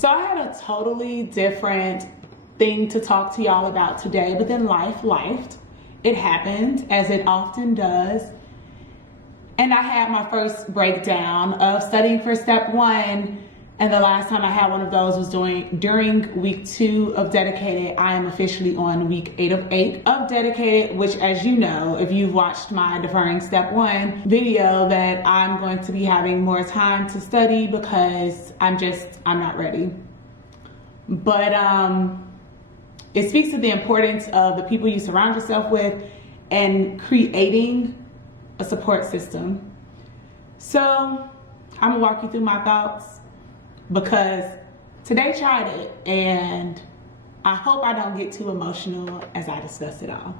So I had a totally different thing to talk to y'all about today, but then life lifed. It happened, as it often does. And I had my first breakdown of studying for step 1. And the last time I had one of those was during week 2 of dedicated. I am officially on week 8 of dedicated, which, as you know, if you've watched my deferring step 1 video, that I'm going to be having more time to study because I'm not ready. But it speaks to the importance of the people you surround yourself with and creating a support system. So I'm gonna walk you through my thoughts, because today tried it, and I hope I don't get too emotional as I discuss it all.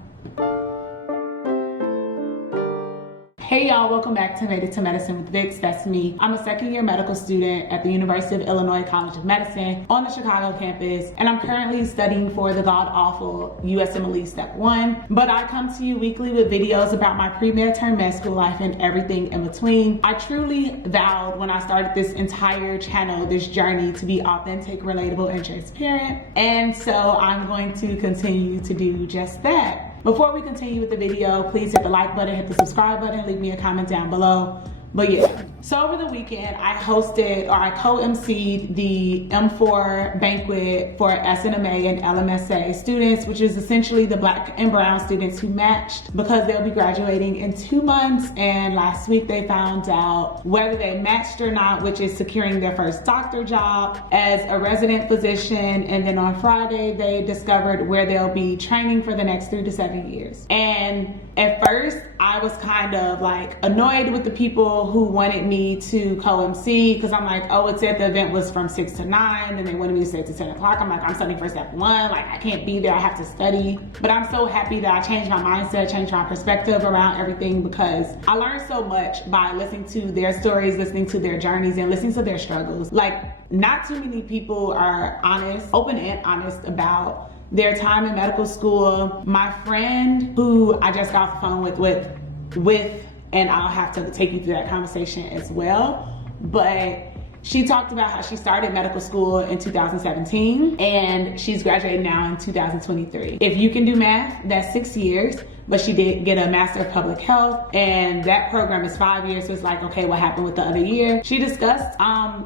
Hey y'all, welcome back to Made It to Medicine with Vix. That's me. I'm a second-year medical student at the University of Illinois College of Medicine on the Chicago campus, and I'm currently studying for the god-awful USMLE Step 1. But I come to you weekly with videos about my pre-med term med school life and everything in between. I truly vowed when I started this entire channel, this journey, to be authentic, relatable, and transparent. And so I'm going to continue to do just that. Before we continue with the video, please hit the like button, hit the subscribe button, leave me a comment down below. But yeah, so over the weekend, I co-emceed the M4 banquet for SNMA and LMSA students, which is essentially the Black and brown students who matched, because they'll be graduating in 2 months. And last week they found out whether they matched or not, which is securing their first doctor job as a resident physician. And then on Friday, they discovered where they'll be training for the next 3 to 7 years. And at first, I was kind of like annoyed with the people who wanted me to co-MC, because I'm like, oh, it said the event was from 6 to 9, and they wanted me to stay to 10 o'clock. I'm like, I'm studying for step 1, like I can't be there, I have to study. But I'm so happy that I changed my mindset, changed my perspective around everything, because I learned so much by listening to their stories, listening to their journeys, and listening to their struggles. Like, not too many people are honest, open and honest about their time in medical school. My friend, who I just got off the phone with, and I'll have to take you through that conversation as well, but she talked about how she started medical school in 2017 and she's graduating now in 2023. If you can do math, that's 6 years, but she did get a Master of Public Health, and that program is 5 years, so it's like, okay, what happened with the other year? She discussed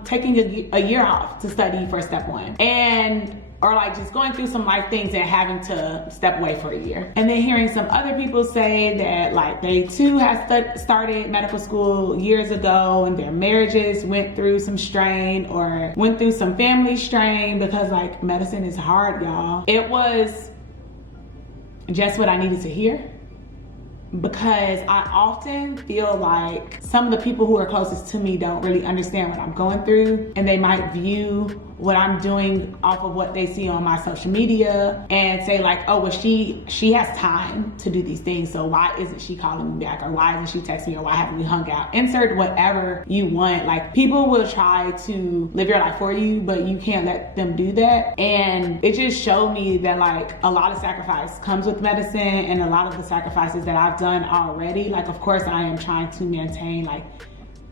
taking a year off to study for step 1, or like just going through some life things and having to step away for a year. And then hearing some other people say that like they too have started medical school years ago and their marriages went through some strain or went through some family strain, because like medicine is hard, y'all. It was just what I needed to hear, because I often feel like some of the people who are closest to me don't really understand what I'm going through, and they might view what I'm doing off of what they see on my social media and say like, oh, well, she has time to do these things, so why isn't she calling me back, or why isn't she texting me, or why haven't we hung out? Insert whatever you want. Like, people will try to live your life for you, but you can't let them do that. And it just showed me that like a lot of sacrifice comes with medicine, and a lot of the sacrifices that I've done already, like of course I am trying to maintain like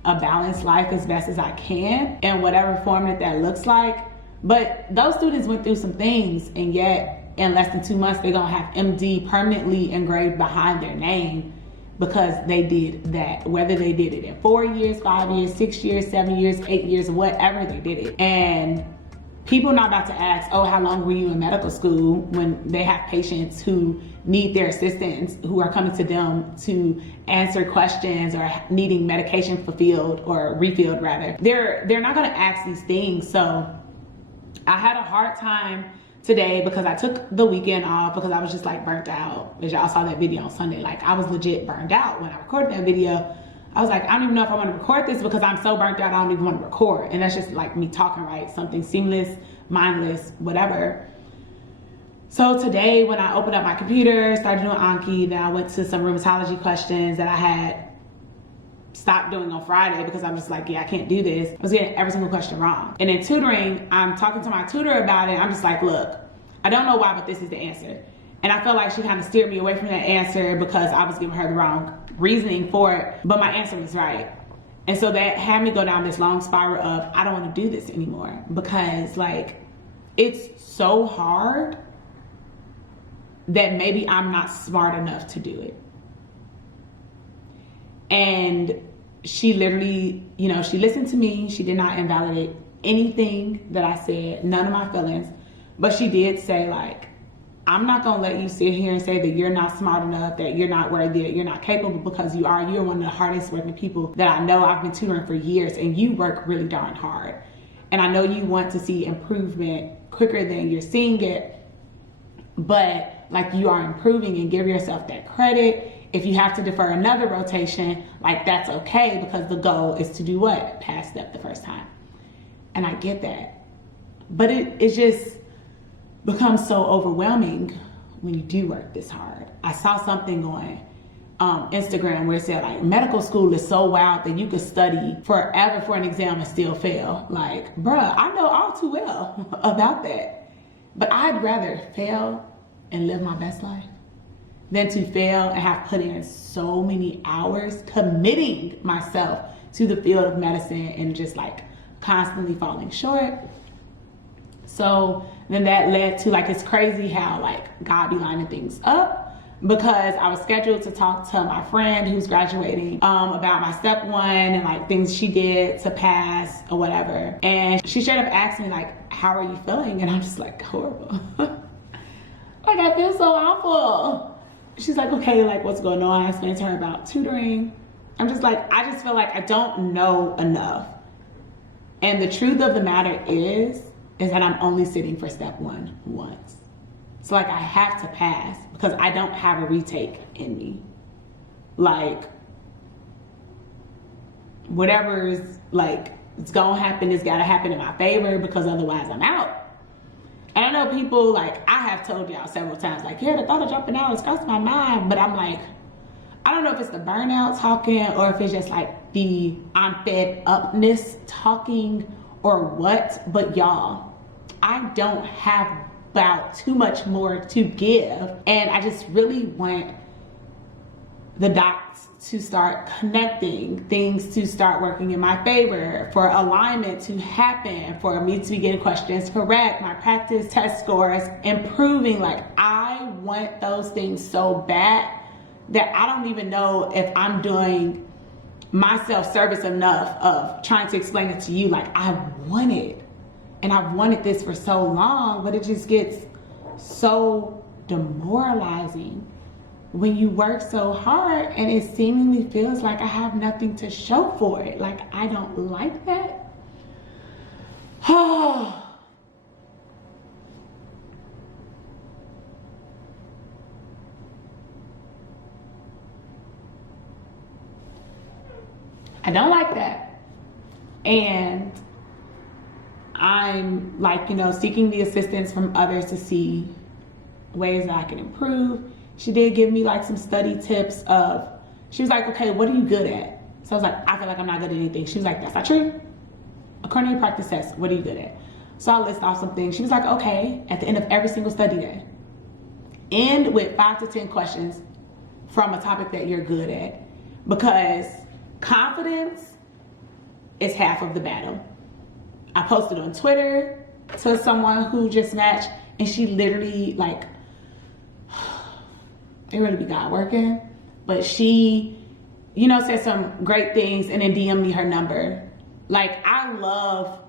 a balanced life as best as I can in whatever form that looks like. But those students went through some things, and yet in less than 2 months they're gonna have MD permanently engraved behind their name because they did that, whether they did it in 4 years, 5 years, 6 years, 7 years, 8 years, whatever they did it. And people not about to ask, oh, how long were you in medical school, when they have patients who need their assistance, who are coming to them to answer questions or needing medication fulfilled or refilled rather. They're not gonna ask these things. So I had a hard time today because I took the weekend off because I was just like burnt out. As y'all saw that video on Sunday, like I was legit burned out when I recorded that video. I was like, I don't even know if I want to record this because I'm so burnt out I don't even want to record. And that's just like me talking, right? Something seamless, mindless, whatever. So today when I opened up my computer, started doing Anki, then I went to some rheumatology questions that I had stopped doing on Friday because I'm just like, yeah, I can't do this. I was getting every single question wrong. And in tutoring, I'm talking to my tutor about it. I'm just like, look, I don't know why, but this is the answer. And I felt like she kind of steered me away from that answer because I was giving her the wrong reasoning for it, but my answer was right. And so that had me go down this long spiral of, I don't want to do this anymore, because like, it's so hard that maybe I'm not smart enough to do it. And she literally, you know, she listened to me. She did not invalidate anything that I said, none of my feelings. But she did say, like, I'm not gonna let you sit here and say that you're not smart enough, that you're not worthy, that you're not capable, because you are. You're one of the hardest working people that I know. I've been tutoring for years, and you work really darn hard. And I know you want to see improvement quicker than you're seeing it, but like, you are improving, and give yourself that credit. If you have to defer another rotation, like, that's okay, because the goal is to do what? Pass step the first time. And I get that. But it just becomes so overwhelming when you do work this hard. I saw something on Instagram where it said, like, medical school is so wild that you could study forever for an exam and still fail. Like, bruh, I know all too well about that. But I'd rather fail and live my best life than to fail and have put in so many hours committing myself to the field of medicine and just like constantly falling short. So then that led to, like, it's crazy how like God be lining things up, because I was scheduled to talk to my friend who's graduating about my step 1 and like things she did to pass or whatever. And she straight up asked me, like, how are you feeling? And I'm just like, horrible. Like, I feel so awful. She's like, okay, like, what's going on? I explained to her about tutoring. I'm just like, I just feel like I don't know enough. And the truth of the matter is that I'm only sitting for step 1 once. So like, I have to pass because I don't have a retake in me. Like, whatever's like, it's gonna happen, it's gotta happen in my favor, because otherwise I'm out. And I know people, like, I have told y'all several times, like, yeah, the thought of jumping out has crossed my mind, but I'm like, I don't know if it's the burnout talking, or if it's just like the I'm fed upness talking, or what. But y'all, I don't have about too much more to give, and I just really want the dots to start connecting, things to start working in my favor, for alignment to happen, for me to be getting questions correct, my practice test scores improving. Like, I want those things so bad that I don't even know if I'm doing myself service enough of trying to explain it to you. Like, I want it, and I've wanted this for so long, but it just gets so demoralizing when you work so hard and it seemingly feels like I have nothing to show for it. Like, I don't like that. I don't like that. And I'm like, you know, seeking the assistance from others to see ways that I can improve. She did give me like some study tips of, she was like, okay, what are you good at? So I was like, I feel like I'm not good at anything. She was like, that's not true. According to your practice test, what are you good at? So I list off some things. She was like, okay, at the end of every single study day, end with 5 to 10 questions from a topic that you're good at, because confidence is half of the battle. I posted on Twitter to someone who just matched, and she literally, like, it really be God working, but she, you know, said some great things and then DM'd me her number. Like, I love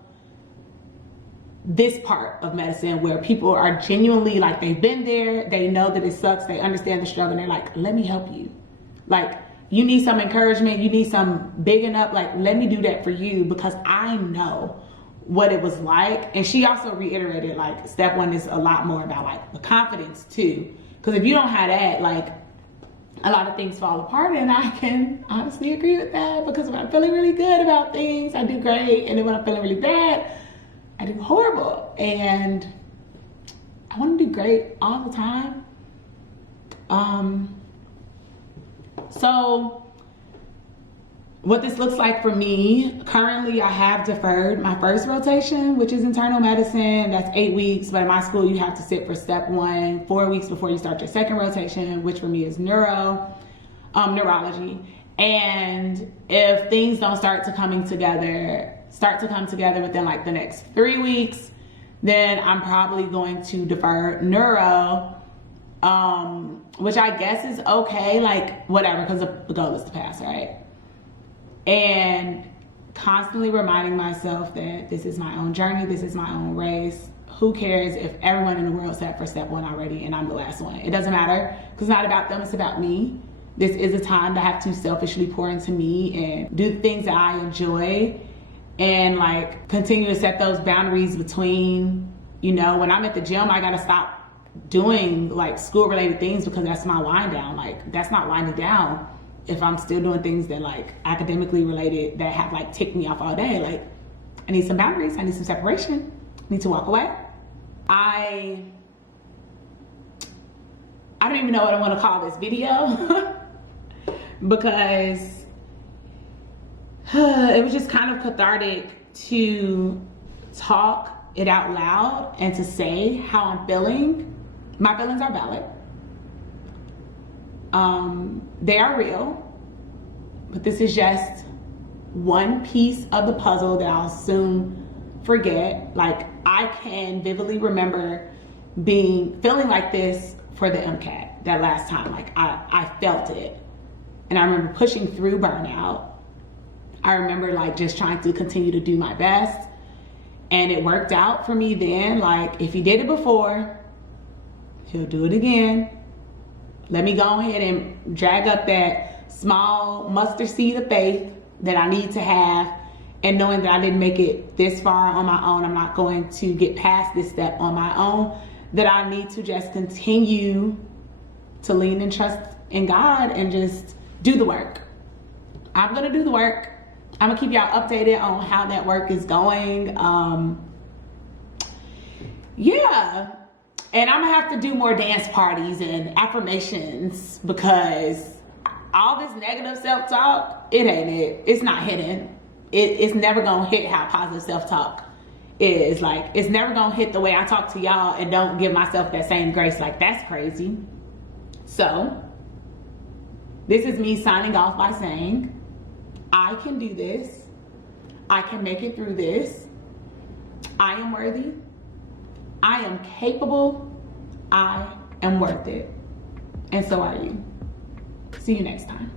this part of medicine where people are genuinely, like, they've been there, they know that it sucks, they understand the struggle, and they're like, let me help you. Like, you need some encouragement, you need some bigging up, like, let me do that for you, because I know what it was like. And she also reiterated, like, step 1 is a lot more about, like, the confidence too. Because if you don't have that, like, a lot of things fall apart, and I can honestly agree with that, because when I'm feeling really good about things, I do great, and then when I'm feeling really bad, I do horrible. And I want to do great all the time. So what this looks like for me, currently I have deferred my first rotation, which is internal medicine. That's 8 weeks, but in my school you have to sit for step 1 4 weeks before you start your second rotation, which for me is neurology. And if things don't start to come together within like the next 3 weeks, then I'm probably going to defer neuro, which I guess is okay, like whatever, because the goal is to pass, right? And constantly reminding myself that this is my own journey, this is my own race. Who cares if everyone in the world sat for step 1 already and I'm the last one? It doesn't matter, because it's not about them, it's about me. This is a time to have to selfishly pour into me and do things that I enjoy, and like continue to set those boundaries between, you know, when I'm at the gym, I gotta stop doing like school related things because that's my wind down. Like, that's not winding down if I'm still doing things that like academically related that have like ticked me off all day. Like, I need some boundaries, I need some separation, I need to walk away. I don't even know what I want to call this video because it was just kind of cathartic to talk it out loud and to say how I'm feeling. My feelings are valid. They are real, but this is just one piece of the puzzle that I'll soon forget. Like, I can vividly remember feeling like this for the MCAT that last time. Like, I felt it. And I remember pushing through burnout. I remember like just trying to continue to do my best. And it worked out for me then. Like, if he did it before, he'll do it again. Let me go ahead and drag up that small mustard seed of faith that I need to have. And knowing that I didn't make it this far on my own, I'm not going to get past this step on my own, that I need to just continue to lean and trust in God and just do the work. I'm gonna do the work. I'm gonna keep y'all updated on how that work is going. Yeah. And I'm gonna have to do more dance parties and affirmations, because all this negative self-talk, it ain't it. It's not hitting. It's never gonna hit how positive self-talk is. Like, it's never gonna hit the way I talk to y'all and don't give myself that same grace. Like, that's crazy. So, this is me signing off by saying, I can do this. I can make it through this. I am worthy. I am capable. I am worth it. And so are you. See you next time.